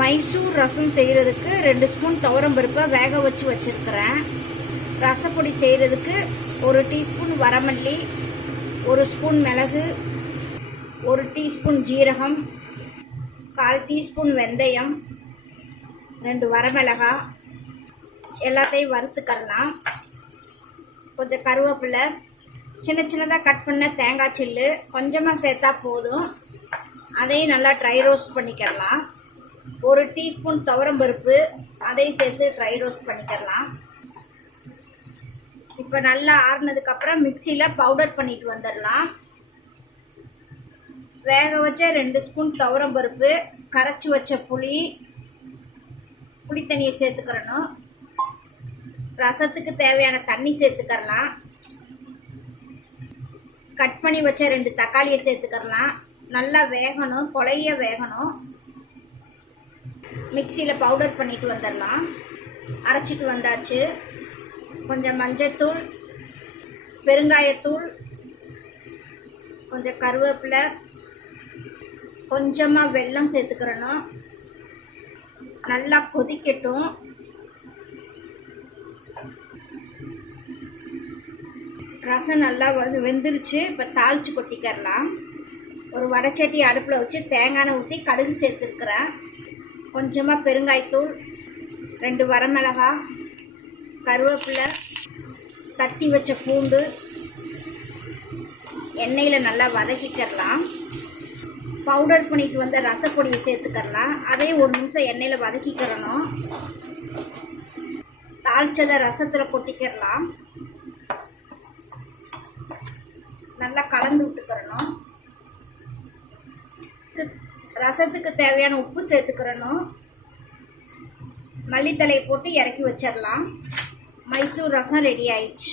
மைசூர் ரசம் செய்கிறதுக்கு ரெண்டு ஸ்பூன் துவரம்பருப்பை வேக வச்சு வச்சுருக்கிறேன். ரசப்பொடி செய்கிறதுக்கு ஒரு டீஸ்பூன் வரமல்லி ஒரு ஸ்பூன் மிளகு ஒரு டீஸ்பூன் ஜீரகம் கால் டீஸ்பூன் வெந்தயம் ரெண்டு வரமிளகா எல்லாத்தையும் வறுத்துக்கலாம். கொஞ்சம் கருவேப்பிலை சின்ன சின்னதாக கட் பண்ண தேங்காய் சில்லு கொஞ்சமாக சேர்த்தா போதும். அதையும் நல்லா ட்ரை ரோஸ்ட் பண்ணிக்கலாம். ஒரு டீஸ்பூன் துவரம்பருப்பு அதையும் சேர்த்து ட்ரை ரோஸ்ட் பண்ணிக்கலாம். இப்போ நல்லா ஆறுனதுக்கப்புறம் மிக்சியில் பவுடர் பண்ணிட்டு வந்துடலாம். வேக வச்ச ரெண்டு ஸ்பூன் துவரம்பருப்பு கரைச்சி வச்ச புளி புளி தண்ணியை சேர்த்துக்கிறணும். ரசத்துக்கு தேவையான தண்ணி சேர்த்துக்கரலாம் கட் பண்ணி வச்ச ரெண்டு தக்காளியை சேர்த்துக்கரலாம் நல்லா வேகணும் கொலைய வேகணும். மிக்சியில் பவுடர் பண்ணிட்டு வந்துடலாம் அரைச்சிட்டு வந்தாச்சு. கொஞ்சம் மஞ்சத்தூள் பெருங்காயத்தூள் கொஞ்சம் கருவேப்பிலை கொஞ்சமாக வெல்லம் சேர்த்துக்கிறணும். நல்லா கொதிக்கட்டும். ரசம் நல்லா வந்து வெந்துருச்சு. இப்போ தாளித்து கொட்டிக்கிறலாம் ஒரு வடச்சட்டி அடுப்பில் வச்சு தேங்காய் ஊற்றி கடுகு சேர்த்துருக்குறேன். கொஞ்சமாக பெருங்காய்த்தூள் ரெண்டு வரமிளகா கருவேப்பிலை தட்டி வச்ச பூண்டு எண்ணெயில் நல்லா வதக்கிக்கிறலாம். பவுடர் பண்ணிட்டு வந்த ரசப்பொடியை சேர்த்துக்கிறலாம். அதையும் ஒரு நிமிஷம் எண்ணெயில் வதக்கிக்கிறணும். தாளிச்சதை ரசத்தில் கொட்டிக்கிறலாம். நல்லா கலந்து விட்டுக்கிறணும். ரசத்துக்கு தேவையான உப்பு சேர்த்துக்கிறணும். மல்லித்தலையை போட்டு இறக்கி வச்சிடலாம். மைசூர் ரசம் ரெடி ஆயிடுச்சு.